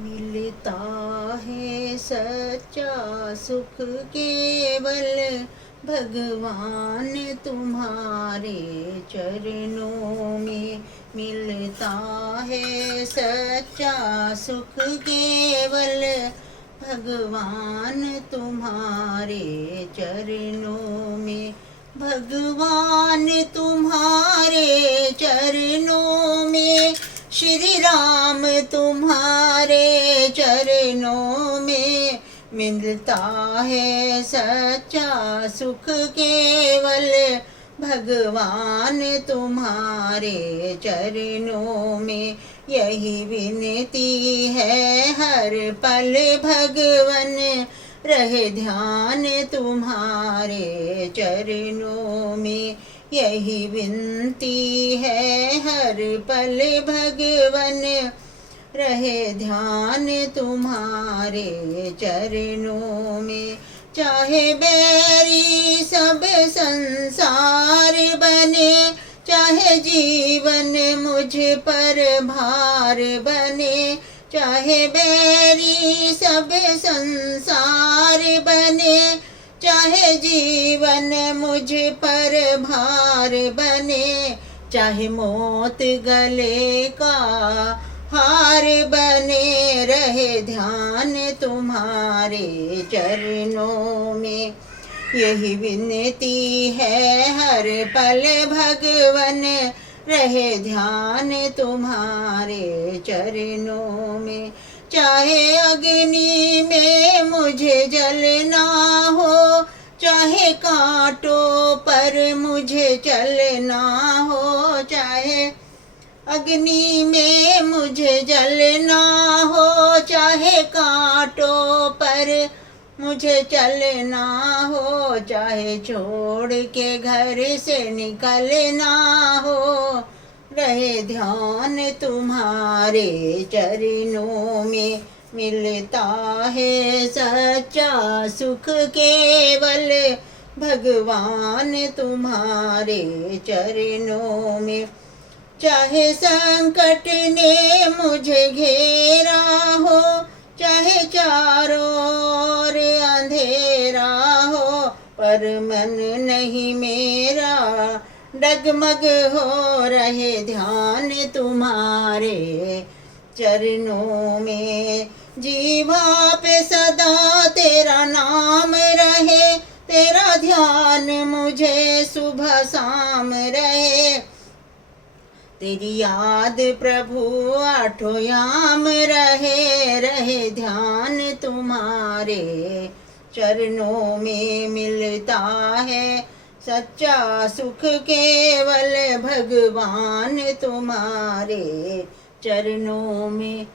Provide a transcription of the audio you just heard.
मिलता है सच्चा सुख केवल भगवान तुम्हारे चरणों में। मिलता है सच्चा सुख केवल भगवान तुम्हारे चरणों में। भगवान तुम्हारे चरणों में, श्री राम तुम्हारे चरणों में। मिलता है सच्चा सुख केवल भगवान तुम्हारे चरणों में। यही विनती है हर पल भगवन, रहे ध्यान तुम्हारे चरणों में। यही विनती है हर पल भगवन, रहे ध्यान तुम्हारे चरणों में। चाहे बैरी सब संसार बने, चाहे जीवन मुझ पर भार बने। चाहे बैरी सब संसार बने, चाहे जीवन मुझ पर भार बने। चाहे मौत गले का हार बने, रहे ध्यान तुम्हारे चरणों में। यही विनती है हर पल भगवन, रहे ध्यान तुम्हारे चरणों में। चाहे अग्नि में मुझे जलना हो, चाहे कांटों पर मुझे चलना हो। चाहे अग्नि में मुझे जलना हो, चाहे कांटों पर मुझे चलना हो। चाहे छोड़ के घर से निकलना हो, रहे ध्यान तुम्हारे चरणों में। मिलता है सच्चा सुख केवल भगवान तुम्हारे चरणों में। चाहे संकट ने मुझे घेरा हो, चाहे चारों ओर अंधेरा हो, पर मन नहीं मेरा डगमग हो, रहे ध्यान तुम्हारे चरणों में। जीवा पे सदा तेरा नाम रहे, तेरा ध्यान मुझे सुबह शाम रहे। तेरी याद प्रभु आठों याम रहे, रहे ध्यान तुम्हारे चरणों में। मिलता है सच्चा सुख केवल भगवान तुम्हारे चरणों में।